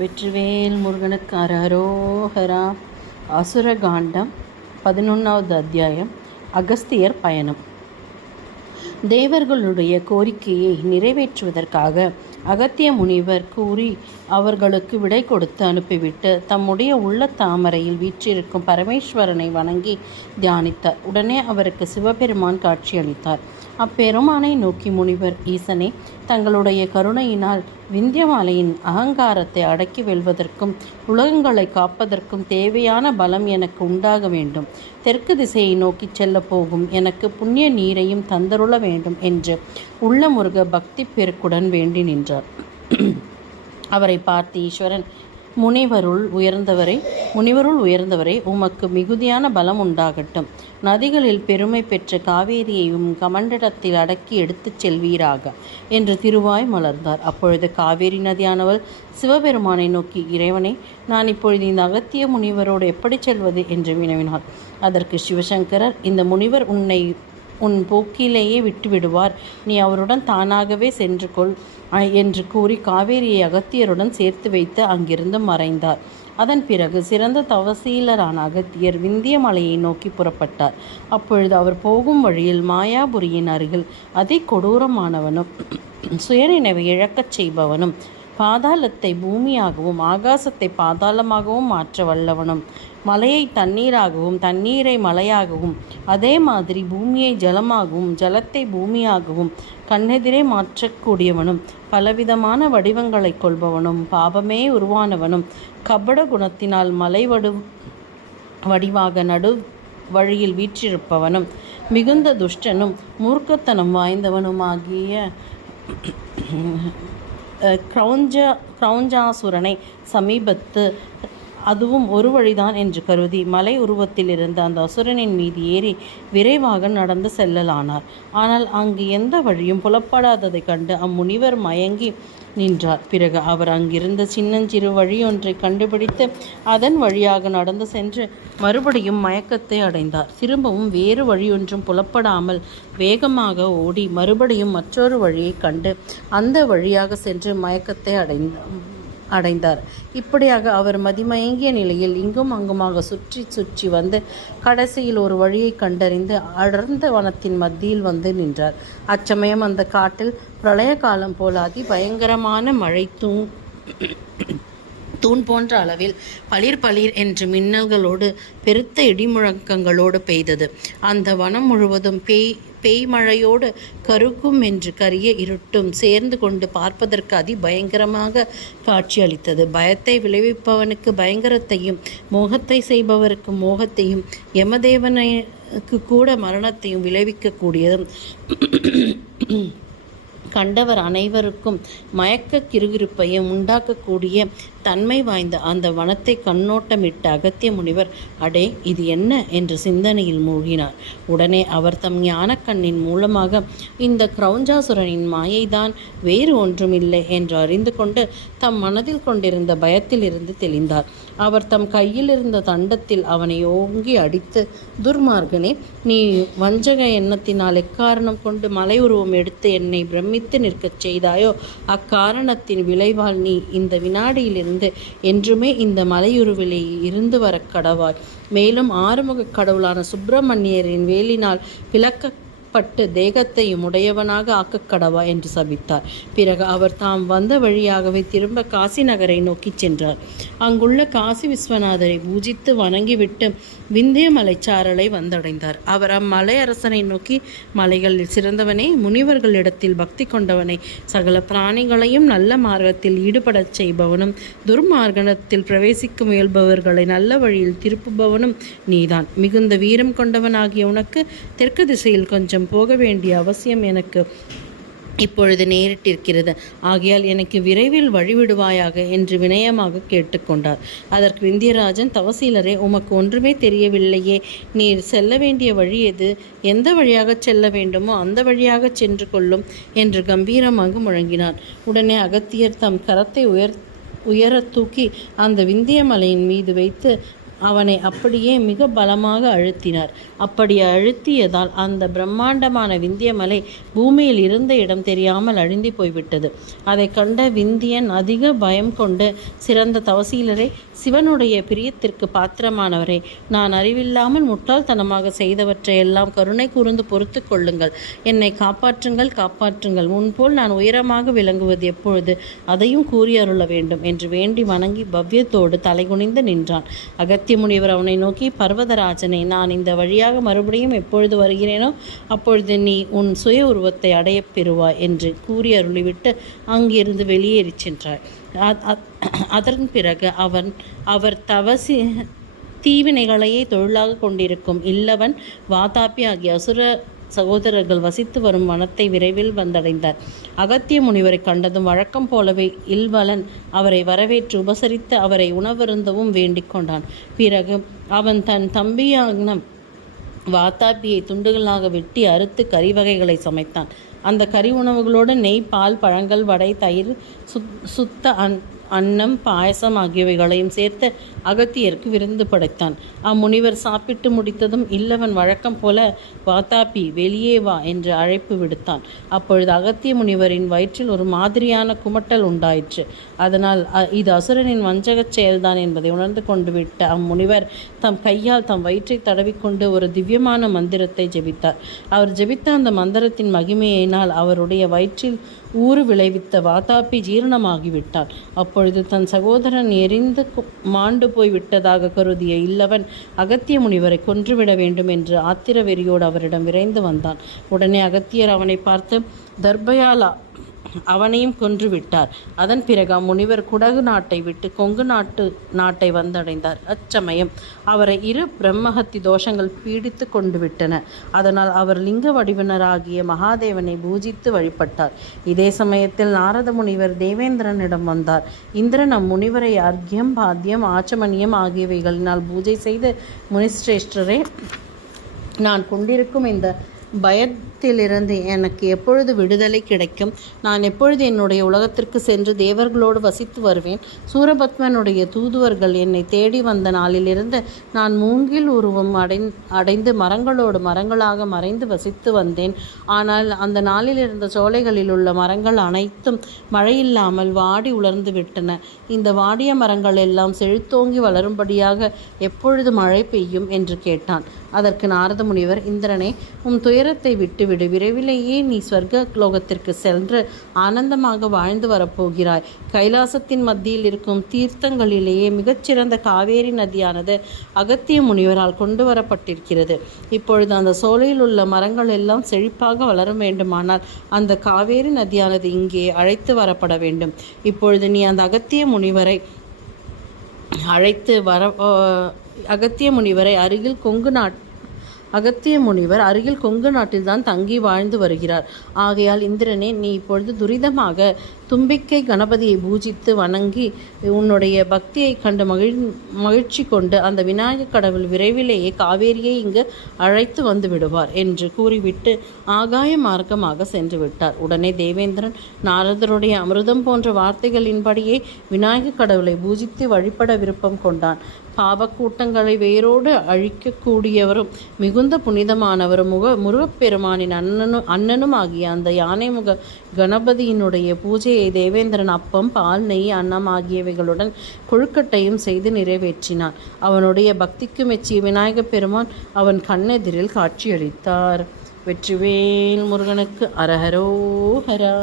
வெற்றிவேல் முருகனுக்கு அரரோகரா அசுரகாண்டம் பதினொன்றாவது அத்தியாயம். அகஸ்தியர் பயணம். தேவர்களுடைய கோரிக்கையை நிறைவேற்றுவதற்காக அகத்திய முனிவர் கூறி அவர்களுக்கு விடை கொடுத்து அனுப்பிவிட்டு தம்முடைய உள்ள தாமரையில் வீற்றிருக்கும் பரமேஸ்வரனை வணங்கி தியானித்தார். உடனே அவருக்கு சிவபெருமான் காட்சியளித்தார் அப்பெருமானை நோக்கி முனிவர் ஈசனே தங்களுடைய கருணையினால் விந்தியமாலையின் அகங்காரத்தை அடக்கி வெல்வதற்கும் உலகங்களை காப்பதற்கும் தேவையான பலம் எனக்கு உண்டாக வேண்டும். தெற்கு திசையை நோக்கிச் செல்ல போகும் எனக்கு புண்ணிய நீரையும் தந்தருள வேண்டும் என்று உள்ளமுருக பக்தி பெருக்குடன் வேண்டி நின்றார். அவரை பார்த்து ஈஸ்வரன் முனிவருள் உயர்ந்தவரை முனிவருள் உயர்ந்தவரை உமக்கு மிகுதியான பலம் உண்டாகட்டும். நதிகளில் பெருமை பெற்ற காவேரியையும் கமண்டடத்தில் அடக்கி எடுத்துச் செல்வீராக என்று திருவாய் மலர்ந்தார். அப்பொழுது காவேரி நதியானவள் சிவபெருமானை நோக்கி இறைவனை நான் இப்பொழுது இந்த அகத்திய முனிவரோடு எப்படி செல்வது? என்று வினவினார் அதற்கு சிவசங்கரர் இந்த முனிவர் உன்னை உன் போக்கிலேயே விட்டுவிடுவார். நீ அவருடன் தானாகவே சென்று கொள் என்று கூறி காவேரியை அகத்தியருடன் சேர்த்து வைத்து அங்கிருந்து மறைந்தார். அதன் பிறகு சிறந்த தவசீலரான அகத்தியர் விந்திய மலையை நோக்கி புறப்பட்டார். அப்பொழுது அவர் போகும் வழியில் மாயாபுரியின் அருகில் அதி கொடூரமானவனும் சுயநினைவை இழக்கச் செய்பவனும் பாதாளத்தை பூமியாகவும் ஆகாசத்தை பாதாளமாகவும் மாற்ற வல்லவனும் மலையை தண்ணீராகவும் தண்ணீரை மலையாகவும் அதே மாதிரி பூமியை ஜலமாகவும் ஜலத்தை பூமியாகவும் கண்ணெதிரே மாற்றக்கூடியவனும் பலவிதமான வடிவங்களை கொள்பவனும் பாபமே உருவானவனும் கபட குணத்தினால் மலை வடு வடிவாக நடு வழியில் வீற்றிருப்பவனும் மிகுந்த துஷ்டனும் மூர்க்கத்தனம் வாய்ந்தவனுமாகிய அஹ், கிரௌஞ்ச கிரௌஞ்சாசுரனை சமீபத்து அதுவும் ஒரு வழிதான் என்று கருதி மலை உருவத்தில் இருந்த அந்த அசுரனின் மீது ஏறி விரைவாக நடந்து செல்லலானார். ஆனால் அங்கு எந்த வழியும் புலப்படாததைக் கண்டு அம்முனிவர் மயங்கி நின்றார். பிறகு அவர் அங்கிருந்த சின்னஞ்சிறு வழியொன்றை கண்டுபிடித்து அதன் வழியாக நடந்து சென்று மறுபடியும் மயக்கத்தை அடைந்தார். திரும்பவும் வேறு வழியொன்றும் புலப்படாமல் வேகமாக ஓடி மறுபடியும் மற்றொரு வழியைக் கண்டு அந்த வழியாக சென்று மயக்கத்தை அடைந்தார் அடைந்தார். இப்படியாக அவர் மதிமயங்கிய நிலையில் இங்கும் அங்குமாக சுற்றி சுற்றி வந்து கடைசியில் ஒரு வழியை கண்டறிந்து அடர்ந்த வனத்தின் மத்தியில் வந்து நின்றார். அச்சமயம் அந்த காட்டில் பிரளய காலம் போல அதி பயங்கரமான மழை தூ தூண் போன்ற அளவில் பளிர் பளிர் என்று மின்னல்களோடு பெருத்த இடிமுழக்கங்களோடு பெய்தது. அந்த வனம் முழுவதும் பேய் பேய் மழையோடு கருக்கும் என்று கரிய இருட்டும் சேர்ந்து கொண்டு பார்ப்பதற்கு அதி பயங்கரமாக காட்சியளித்தது. பயத்தை விளைவிப்பவனுக்கு பயங்கரத்தையும் மோகத்தை செய்பவருக்கு மோகத்தையும் யமதேவனுக்கு கூட மரணத்தையும் விளைவிக்கக்கூடியதும் கண்டவர் அனைவருக்கும் மயக்க கிருகிருப்பையும் உண்டாக்கக்கூடிய தன்மை வாய்ந்த அந்த வனத்தை கண்ணோட்டமிட்ட அகத்திய முனிவர் அடே இது என்ன என்று சிந்தனையில் மூழ்கினார். உடனே அவர் தம் ஞானக்கண்ணின் மூலமாக இந்த கிரௌஞ்சாசுரனின் மாயைதான் வேறு ஒன்றுமில்லை என்று அறிந்து கொண்டு தம் மனதில் கொண்டிருந்த பயத்திலிருந்து தெளிந்தார். அவர் தம் கையில் இருந்த தண்டத்தில் அவனை ஓங்கி அடித்து துர்மார்கனே நீ வஞ்சக எண்ணத்தினால் எக்காரணம் கொண்டு மலை உருவம் எடுத்து என்னை பிரமித்து நிற்கச் செய்தாயோ? அக்காரணத்தின் விளைவால் நீ இந்த வினாடியிலிருந்து என்றுமே இந்த மலையுருவிலே இருந்து வரக் கடவாய். மேலும் ஆறுமுகக் கடவுளான சுப்பிரமணியரின் வேலினால் விளக்க பட்டு தேகத்தையும் உடையவனாக ஆக்கக் கடவா என்று சபித்தார். பிறகு அவர் தாம் வந்த வழியாகவே திரும்ப காசி நகரை நோக்கிச் சென்றார். அங்குள்ள காசி விஸ்வநாதரை பூஜித்து வணங்கிவிட்டு விந்திய மலைச்சாரலை வந்தடைந்தார். அவர் அம்மலை அரசனை நோக்கி மலைகளில் சிறந்தவனே முனிவர்களிடத்தில் பக்தி கொண்டவனை சகல பிராணிகளையும் நல்ல மார்க்கத்தில் ஈடுபடச் செய்பவனும் துர்மார்க்கணத்தில் பிரவேசிக்க முயல்பவர்களை நல்ல வழியில் திருப்புபவனும் நீதான். மிகுந்த வீரம் கொண்டவனாகிய உனக்கு தெற்கு திசையில் கொஞ்சம் போக வேண்டிய அவசியம் எனக்கு இப்பொழுது நேரிட்டிருக்கிறது. ஆகையால் எனக்கு விரைவில் வழிவிடுவாயாக என்று வினயமாக கேட்டுக்கொண்டார். அதற்கு விந்தியராஜன் தவசீலரே உமக்கு ஒன்றுமே தெரியவில்லையே. நீர் செல்ல வேண்டிய வழி எது? எந்த வழியாக செல்ல வேண்டுமோ அந்த வழியாக சென்று கொள்ளும் என்று கம்பீரமாக முழங்கினார். உடனே அகத்தியர் தம் கரத்தை உயர் உயரத் தூக்கி அந்த விந்திய மலையின் மீது வைத்து அவனை அப்படியே மிக பலமாக அழுத்தினார். அப்படி அழுத்தியதால் அந்த பிரம்மாண்டமான விந்தியமலை பூமியில் இருந்த இடம் தெரியாமல் அழிந்து போய்விட்டது. அதை கண்ட விந்தியன் அதிக பயம் கொண்டு சிறந்த தவசீலரே சிவனுடைய பிரியத்திற்கு பாத்திரமானவரே நான் அறிவில்லாமல் முட்டாள்தனமாக செய்தவற்றை எல்லாம் கருணை கூர்ந்து பொறுத்து கொள்ளுங்கள். என்னை காப்பாற்றுங்கள் காப்பாற்றுங்கள். முன்போல் நான் உயரமாக விளங்குவது எப்பொழுது அதையும் கூறி அருள வேண்டும் என்று வேண்டி வணங்கி பவ்யத்தோடு தலைகுனிந்து நின்றான். அகத் முனிவர் அவனை நோக்கி பர்வதராஜனை நான் இந்த வழியாக மறுபடியும் எப்பொழுது வருகிறேனோ அப்பொழுது நீ உன் சுய உருவத்தை அடையப் பெறுவாய் என்று கூறி அருளிவிட்டு அங்கிருந்து வெளியேறி சென்றார். அதன் பிறகு அவன் அவர் தவசி தீவினைகளையே தொழிலாக கொண்டிருக்கும் இல்லவன் வாதாபி ஆகிய அசுர சகோதரர்கள் வசித்து வரும் வனத்தை விரைவில் வந்தடைந்தார். அகத்திய முனிவரை கண்டதும் வழக்கம் போலவே இல்வலன் அவரை வரவேற்று உபசரித்து அவரை உணவருந்தவும் வேண்டிக் கொண்டான். பிறகு அவன் தன் தம்பியான வாத்தாப்பியை துண்டுகளாக வெட்டி அறுத்து கறி வகைகளை சமைத்தான். அந்த கறி உணவுகளோடு நெய் பால் பழங்கள் வடை தயிர் சுத் சுத்த அன் அன்னம் பாயசம் ஆகியவைகளையும் சேர்த்து அகத்தியருக்கு விருந்து படைத்தான். அம்முனிவர் சாப்பிட்டு முடித்ததும் இல்லவன் வழக்கம் போல வாத்தாப்பி வெளியே வா என்று அழைப்பு விடுத்தான். அப்பொழுது அகத்திய முனிவரின் வயிற்றில் ஒரு மாதிரியான குமட்டல் உண்டாயிற்று. அதனால் இது அசுரனின் வஞ்சகச் செயல்தான் என்பதை உணர்ந்து கொண்டு விட்ட அம்முனிவர் தம் கையால் தம் வயிற்றை தடவிக்கொண்டு ஒரு திவ்யமான மந்திரத்தை ஜெபித்தார். அவர் ஜெபித்த அந்த மந்திரத்தின் மகிமையினால் அவருடைய வயிற்றில் ஊறு விளைவித்த வாதாபி ஜீரணமாகிவிட்டாள் அப்பொழுது தன் சகோதரன் எரிந்து மாண்டு போய் விட்டதாக கருதிய இல்லவன் அகத்திய முனிவரை கொன்றுவிட வேண்டும் என்று ஆத்திர வெறியோடு அவரிடம் விரைந்து வந்தான். உடனே அகத்தியர் அவனை பார்த்து தர்பயாலா அவனையும் கொன்று விட்டார். அதன் பிறகு அம்முனிவர் குடகு நாட்டை விட்டு கொங்கு நாட்டு நாட்டை வந்தடைந்தார். அச்சமயம் அவரை இரு பிரம்மஹத்தி தோஷங்கள் பீடித்து கொண்டு விட்டன. அதனால் அவர் லிங்க வடிவினராகிய மகாதேவனை பூஜித்து வழிபட்டார். இதே சமயத்தில் நாரத முனிவர் தேவேந்திரனிடம் வந்தார். இந்திரன் அம்முனிவரை அர்க்கியம் பாத்தியம் ஆச்சமணியம் ஆகியவைகளினால் பூஜை செய்து முனிஸ்ரேஷ்டரே நான் கொண்டிருக்கும் இந்த பயத்திலிருந்து எனக்கு எப்பொழுது விடுதலை கிடைக்கும்? நான் எப்பொழுது என்னுடைய உலகத்திற்கு சென்று தேவர்களோடு வசித்து வருவேன்? சூரபத்மனுடைய தூதுவர்கள் என்னை தேடி வந்த நாளிலிருந்து நான் மூங்கில் உருவம் அடை அடைந்து மரங்களோடு மரங்களாக மறைந்து வசித்து வந்தேன். ஆனால் அந்த நாளில் இருந்த சோலைகளில் உள்ள மரங்கள் அனைத்தும் மழையில்லாமல் வாடி உலர்ந்து விட்டன. இந்த வாடிய மரங்கள் எல்லாம் செழித்தோங்கி வளரும்படியாக எப்பொழுது மழை பெய்யும்? என்று கேட்டான். அதற்கு நாரத முனிவர் இந்திரனே உம் துயரத்தை விட்டுவிடு. விரைவிலேயே நீ ஸ்வர்க லோகத்திற்கு சென்று ஆனந்தமாக வாழ்ந்து வரப்போகிறாய். கைலாசத்தின் மத்தியில் இருக்கும் தீர்த்தங்களிலேயே மிகச்சிறந்த காவேரி நதியானது அகத்திய முனிவரால் கொண்டு வரப்பட்டிருக்கிறது. இப்பொழுது அந்த சோலையில் உள்ள மரங்கள் எல்லாம் செழிப்பாக வளர வேண்டுமானால் அந்த காவேரி நதியானது இங்கே அழைத்து வரப்பட வேண்டும். இப்பொழுது நீ அந்த அகத்திய முனிவரை அழைத்து வர அகத்திய முனிவரை அருகில் கொங்கு நாட் அகத்திய முனிவர் அருகில் கொங்கு நாட்டில்தான் தங்கி வாழ்ந்து வருகிறார். ஆகையால் இந்திரனே நீ இப்பொழுது துரிதமாக தும்பிக்கை கணபதியை பூஜித்து வணங்கி உன்னுடைய பக்தியை கண்டு மகிழ் மகிழ்ச்சி கொண்டு அந்த விநாயகக் கடவுள் விரைவிலேயே காவேரியை இங்கு அழைத்து வந்து விடுவார் என்று கூறிவிட்டு ஆகாய மார்க்கமாக சென்று விட்டார். உடனே தேவேந்திரன் நாரதருடைய அமிர்தம் போன்ற வார்த்தைகளின்படியே விநாயகக் கடவுளை பூஜித்து வழிபட விருப்பம் கொண்டான். பாவக்கூட்டங்களை வேரோடு அழிக்கக்கூடியவரும் மிகுந்த புனிதமானவரும் முக முருகப்பெருமானின் அண்ணனும் அண்ணனும் ஆகிய அந்த யானை முக கணபதியினுடைய பூஜை தேவேந்திரன் அப்பம் பால் நெய் அன்னம் ஆகியவைகளுடன் கொழுக்கட்டையும் செய்து நிறைவேற்றினான். அவனுடைய பக்திக்கு மெச்சிய விநாயகப் பெருமான் அவன் கண்ணெதிரில் காட்சியளித்தார். வெற்றிவேல் முருகனுக்கு அரஹரோ ஹரா